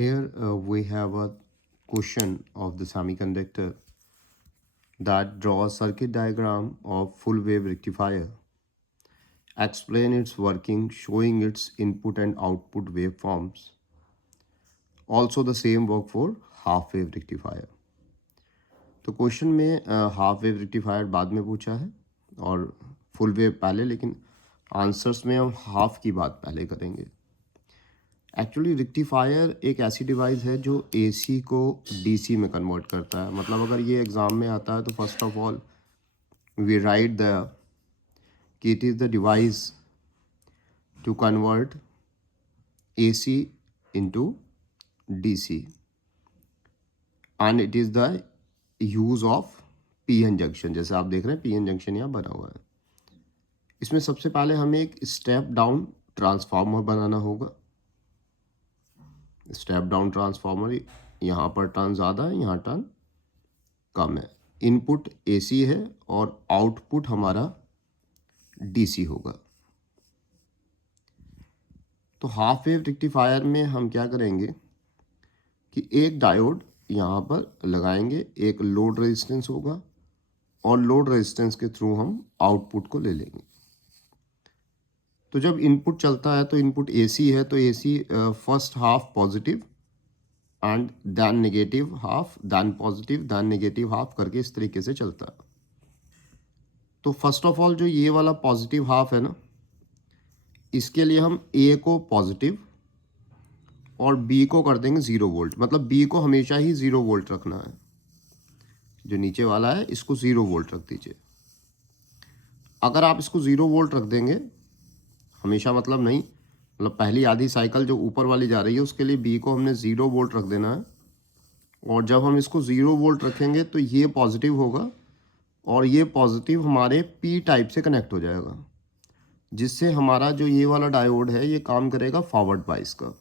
Here we have a question of the semiconductor that draws circuit diagram of full wave rectifier. Explain its working, showing its input and output waveforms. Also the same work for half wave rectifier. तो question में half wave rectifier बाद में पूछा है और full wave पहले, लेकिन answers में हम हाफ की बात पहले करेंगे। एक्चुअली रेक्टिफायर एक ऐसी डिवाइस है जो एसी को डीसी में कन्वर्ट करता है। मतलब अगर ये एग्ज़ाम में आता है तो first of all we write the कि it is the device to convert AC into DC and it is the use of PN junction. जैसे आप देख रहे हैं पीएन जंक्शन यहाँ बना हुआ है। इसमें सबसे पहले हमें एक स्टेप डाउन ट्रांसफार्मर बनाना होगा। स्टेप डाउन ट्रांसफार्मर, यहाँ पर टर्न ज़्यादा है, यहाँ टर्न कम है। इनपुट एसी है और आउटपुट हमारा डीसी होगा। तो हाफ वेव रेक्टिफायर में हम क्या करेंगे कि एक डायोड यहाँ पर लगाएंगे, एक लोड रेजिस्टेंस होगा और लोड रेजिस्टेंस के थ्रू हम आउटपुट को ले लेंगे। तो जब इनपुट चलता है तो इनपुट एसी है तो AC first half positive and then negative half, then positive, then negative half करके इस तरीके से चलता है। तो फर्स्ट ऑफ ऑल जो ये वाला पॉजिटिव हाफ है ना, इसके लिए हम ए को पॉजिटिव और बी को कर देंगे 0 वोल्ट। मतलब बी को हमेशा ही 0 वोल्ट रखना है। जो नीचे वाला है इसको 0 वोल्ट रख दीजिए। अगर आप इसको 0 वोल्ट रख देंगे हमेशा, मतलब नहीं, मतलब पहली आधी साइकिल जो ऊपर वाली जा रही है उसके लिए बी को हमने 0 वोल्ट रख देना है। और जब हम इसको 0 वोल्ट रखेंगे तो ये पॉजिटिव होगा और ये पॉजिटिव हमारे पी टाइप से कनेक्ट हो जाएगा, जिससे हमारा जो ये वाला डायोड है ये काम करेगा फॉरवर्ड बाइस का।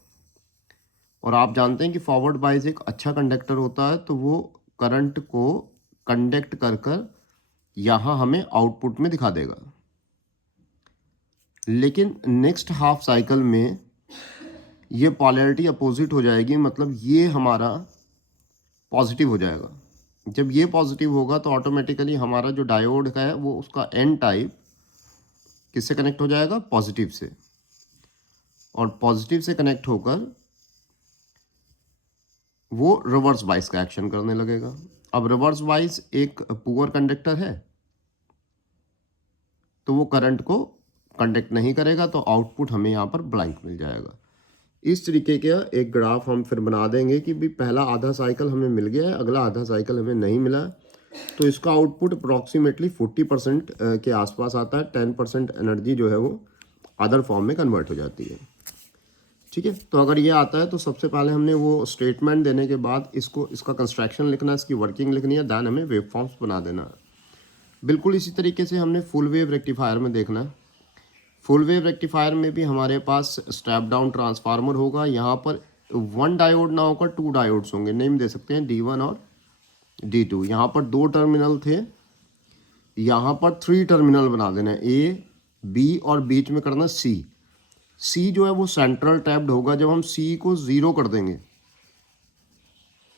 और आप जानते हैं कि फॉरवर्ड बाइस एक अच्छा कंडक्टर होता है, तो वो करंट को कंडक्ट कर कर यहाँ हमें आउटपुट में दिखा देगा। लेकिन नेक्स्ट हाफ साइकिल में ये पोलैरिटी अपोजिट हो जाएगी, मतलब ये हमारा पॉजिटिव हो जाएगा। जब ये पॉजिटिव होगा तो ऑटोमेटिकली हमारा जो डायोड का है वो उसका एन टाइप किससे कनेक्ट हो जाएगा? पॉजिटिव से। और पॉजिटिव से कनेक्ट होकर वो रिवर्स बाइस का एक्शन करने लगेगा। अब रिवर्स बाइस एक पुअर कंडक्टर है तो वो करंट को कंडक्ट नहीं करेगा, तो आउटपुट हमें यहाँ पर ब्लैंक मिल जाएगा। इस तरीके का एक ग्राफ हम फिर बना देंगे कि भी पहला आधा साइकिल हमें मिल गया है, अगला आधा साइकिल हमें नहीं मिला है, तो इसका आउटपुट अप्रॉक्सीमेटली 40% के आसपास आता है। 10% एनर्जी जो है वो अदर फॉर्म में कन्वर्ट हो जाती है। ठीक है, तो अगर ये आता है तो सबसे पहले हमने वो स्टेटमेंट देने के बाद इसका कंस्ट्रक्शन लिखना है, इसकी वर्किंग लिखनी है, दैन हमें वेव फॉर्म्स बना देना है। बिल्कुल इसी तरीके से हमने फुल वेव रेक्टिफायर में देखना है। फुल वेव रेक्टिफायर में भी हमारे पास स्टेप डाउन ट्रांसफार्मर होगा। यहाँ पर 1 डायोड ना होकर 2 डायोड्स होंगे। नेम दे सकते हैं D1 और D2। यहाँ पर 2 टर्मिनल थे, यहाँ पर 3 टर्मिनल बना देना है, A, B और बीच में करना C जो है वो सेंट्रल टैप्ड होगा। जब हम C को 0 कर देंगे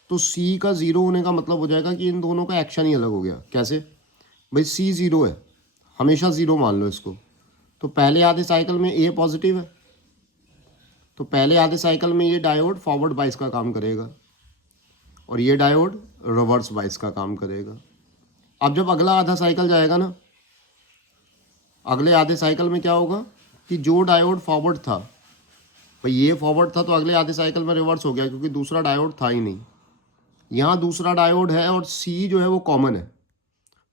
तो C का 0 होने का मतलब हो जाएगा कि इन दोनों का एक्शन ही अलग हो गया। कैसे भाई? C 0 है, हमेशा 0 मान लो इसको। तो पहले आधे साइकिल में A पॉजिटिव है, तो पहले आधे साइकिल में ये डायोड फॉरवर्ड बाइस का काम करेगा और ये डायोड रिवर्स बाइस का काम करेगा। अब जब अगला आधा साइकिल जाएगा ना, अगले आधे साइकिल में क्या होगा कि जो डायोड फॉरवर्ड था, भाई ये फॉरवर्ड था तो अगले आधे साइकिल में रिवर्स हो गया, क्योंकि दूसरा डायोड था ही नहीं। यहाँ दूसरा डायोड है और C जो है वो कॉमन है,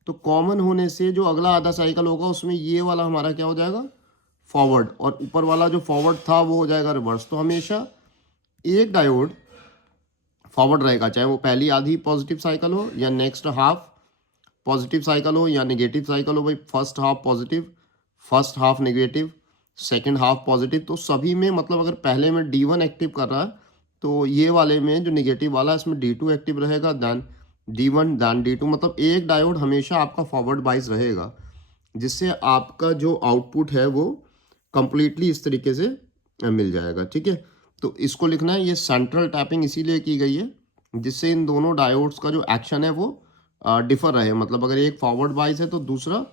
तो कॉमन होने से जो अगला आधा साइकिल होगा उसमें ये वाला हमारा क्या हो जाएगा? फॉरवर्ड, और ऊपर वाला जो फॉरवर्ड था वो हो जाएगा रिवर्स। तो हमेशा एक डायोड फॉरवर्ड रहेगा, चाहे वो पहली आधी पॉजिटिव साइकिल हो या नेक्स्ट हाफ पॉजिटिव साइकिल हो या नेगेटिव साइकिल हो। भाई first half positive, first half negative, second half positive. तो सभी में, मतलब अगर पहले में D1 एक्टिव कर रहा है तो ये वाले में जो नेगेटिव वाला है इसमें D2 एक्टिव रहेगा, दैन D1 दैन D2। मतलब एक डायोड हमेशा आपका फॉरवर्ड बाइस रहेगा, जिससे आपका जो आउटपुट है वो कंप्लीटली इस तरीके से मिल जाएगा। ठीक है, तो इसको लिखना है, ये सेंट्रल टैपिंग इसीलिए की गई है जिससे इन दोनों डायोड्स का जो एक्शन है वो डिफर रहे। मतलब अगर एक फॉरवर्ड बाइस है तो दूसरा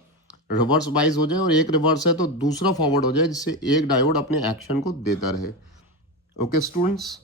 रिवर्स बाइस हो जाए, और एक रिवर्स है तो दूसरा फॉरवर्ड हो जाए, जिससे एक डायोड अपने एक्शन को देता रहे। Okay students.